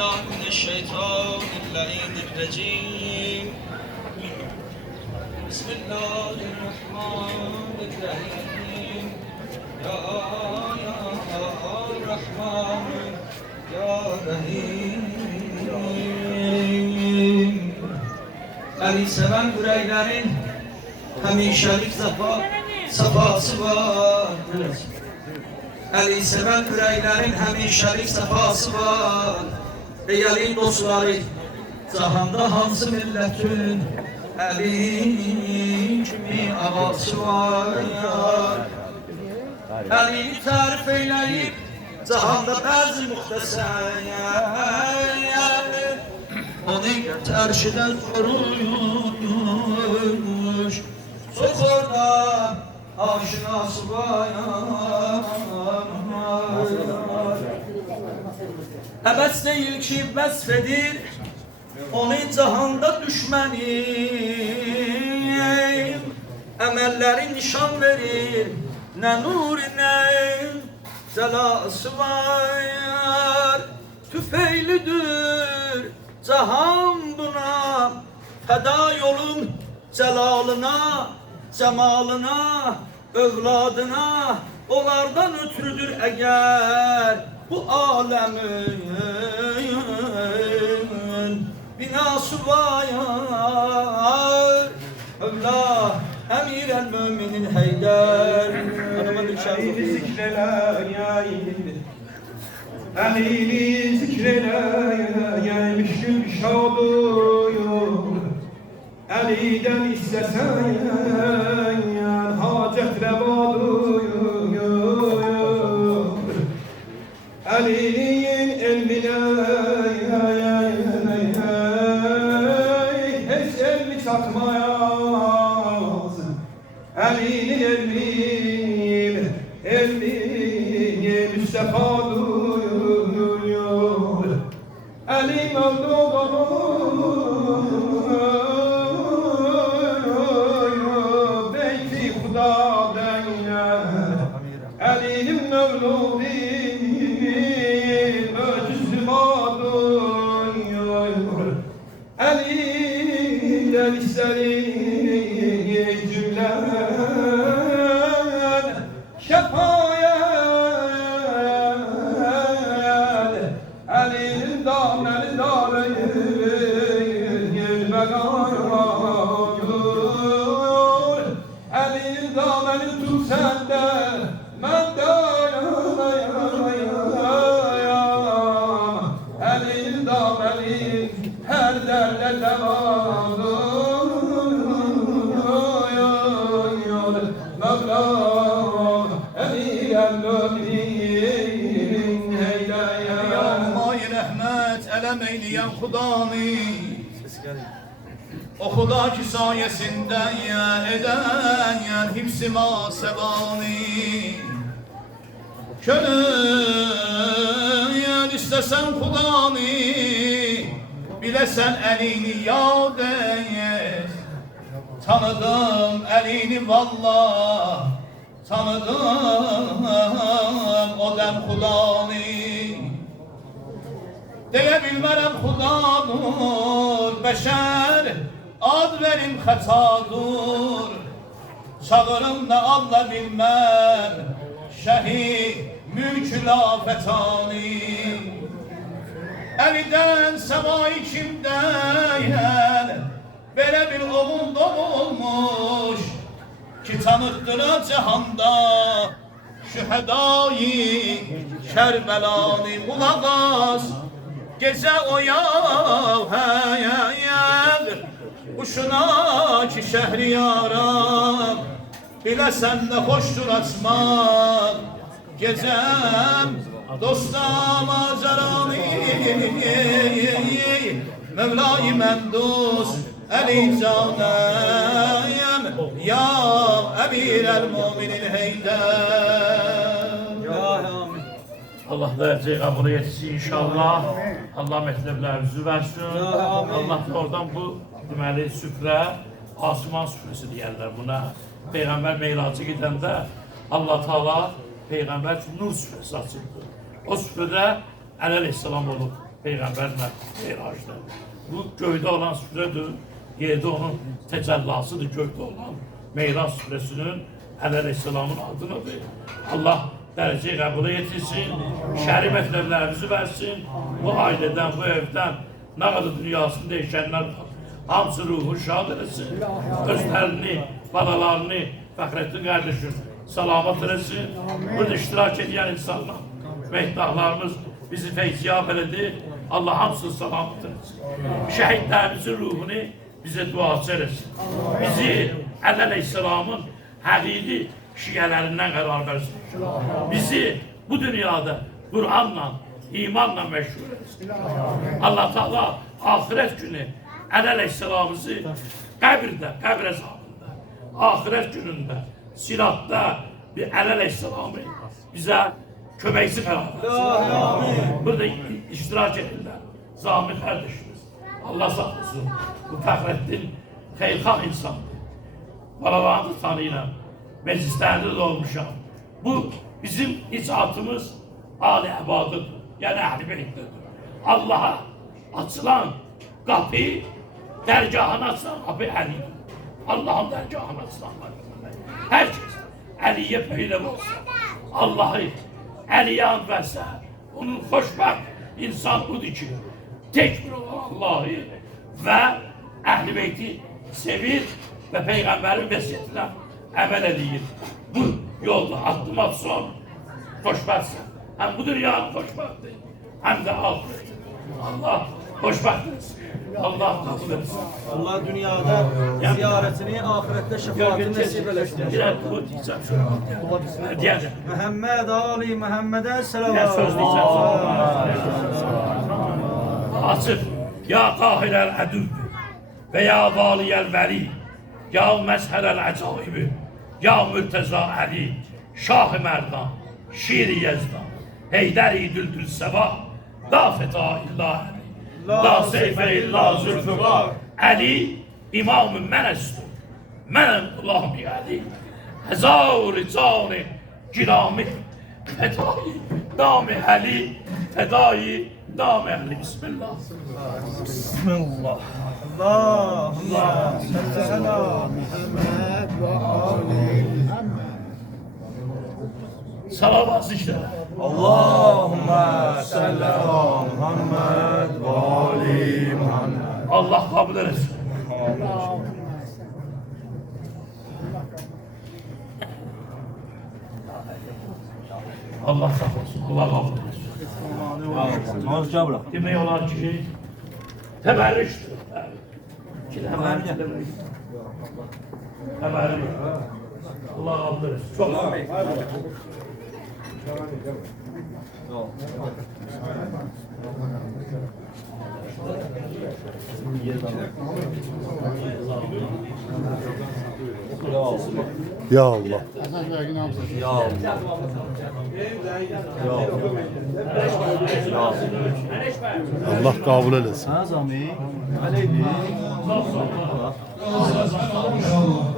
من الشيطان اللعين الرجيم. بسم الله الرحمن الرحيم. يا رحمن يا رحيم. Ali seven yüreklerin hemşerik safası var. Ali seven yüreklerin hemşerik safası var. Değerli dostları, cahanda hansı milletin eli kimi ağası var. Elini tarif eyleyip cahanda bazı muhteşem, onun terşiden soruymuş, sokurda aşinası var. Əbəs deyil ki, vəsfedir onun cahanda düşməni, əməlləri nişan verir, nə nur, nə cəlası var. Tüfeylidir cahan buna, fəda yolun cəlalına, cəmalına, övladına, onlardan ötürüdür əgər bu alemin binası var. Allah emir el müminin Heydər. Elini zikrele ya elini zikrele ya müşkül şaduyum. Eliden istesen ya hacet revaduyum. Elinin elmine hiç elmi çatmaz. Elinin elmi Mustafa duyuyor. Elim öldü beyti Hudadan ya. Elinin mevludi elinden isterim cümlen şefayet. Elinin dameli darayın gelme gayur. Elinin dameli tut sende ben dayanayam. Elinin dameli her derde devadır. Mevla emir müminin heydaya. Ya may rahmet elem eyleyen Hudani, o Huda ki sayesinden ya eden ya hipsima sebani. Könül istesen Hudani, bilesen elini yad et. Tanıdım elini vallah, tanıdım o dem Hudani. Deyə bilmərəm Hudadır, bəşər ad verim xətadır. Çağırım nə Allah bilməm, şəhid mülkülafətani. Əlidən səmai kimdəyən, belə bir oğul doğulmuş ki tanıttıra cəhanda şühədai Kərbəlani. Qulaq as, gecə oyav həyər quşuna ki şəhriyaram, biləsən də xoşdur açmaq gecəm dostama zərani. Mevla-i məndus əli canəyəm ya əmir el-müminin Heydər. Allah vereceği kabul etsin inşallah. Allah məktəblərinizi versin. Allah da oradan bu deməli süfrə, Asuman süfrəsi deyərlər buna. Peyğəmbər Meyracı gedəndə Allah Taala Peyğəmbər üçün nur süfrəsi açıldı. O süfrədə Əli əleyhissalam olub. Peygamberle Meyraç'ta. Bu göyde olan süredir. Yerde onun tecellasıdır göyde olan. Meyraç süresinin Aleyhisselam'ın adınadır. Allah dereceyi kabul etsin. Şerif mekteplerimizi versin. Bu aileden, bu evden ne kadar dünyasını değişenler var. Hamısı ruhu şad etsin. Özlerini, balalarını, Fəxrettin kardeşim salamat etsin. Burada iştirak eden insanlar, mehtahlarımız bizi feyziyab elədi. Allah hamısını salamat etsin. Şehitlerimizin ruhunu bize duası etsin. Bizi Aleyhisselam'ın həqiqi şiyələrindən qərar versin. Bizi bu dünyada Kur'an'la, imanla meşgul etsin. Allah Teala ahiret günü Aleyhisselam'ımızı qəbirdə, qəbir əzabında, ahiret gününde, siratta bir Aleyhisselam'ı bize köməkçi qərar versin. Burada iştirak edirlər. Zahmi kardeşimiz. Allah saklasın. Bu Fəxrettin xeyrxah insandır. Balalarını da tanıyla, meclislerinde de olmuşam. Bu bizim icatımız âli ebadıdır. Yani ehl-i beyttedir. Allah'a açılan kapı, dergahını açılan kapı Ali'dir. Allah'ın dergahını açılan kapı. Herkes Ali'ye peylev olsa, Allah'ı Ali'ye and verse, onun hoşbakt insan budur ki, tek bir olan Allah'ı ve ehl-i beyti sevir ve Peygamberin vesiyetine emel edir. Bu yolda adım atsan hoşbaktsa, hem bu dünyanın hoşbaktı, hem de ahiret. Allah hoşbakt etsin. Allah kabul etsin. Allah dünyada ziyaretini, ahirette şefaatini nasip eylesin. Bu diyeceğim şunu. Diyeceğim. Muhammed Ali Muhammed'e Ne selavat. söz diyeceğim sana? Açık. Ya kahirel edüb ve ya valiyel veli, ya mezherel acaibi, ya mürteza Ali, Şah-ı Merdan, Şiir-i Yezdan, Heyderi Düldül Seva, la feta illa Ali, la seyfe illa zülfügar, Ali imam-ı menestur, menem Allah'ım Ali, hezar-ı can-ı girami, fedai dam-ı Ali, fedai dam-ı Ali, bismillah. Bismillah. Allahümme selam. Salavat işte. Allahümme selam Muhammed ve Ali Muhammed. Allah kabul etsin. Allah sağ olsun. Allah kabul etsin. Mazca bırak. Demek olan ki teberrüştür. Ki teberrüş. Teberrüş. Allah kabul etsin. Çok Ya Allah. Allah kabul eylesin. Azami. Aleyhi. İnşallah.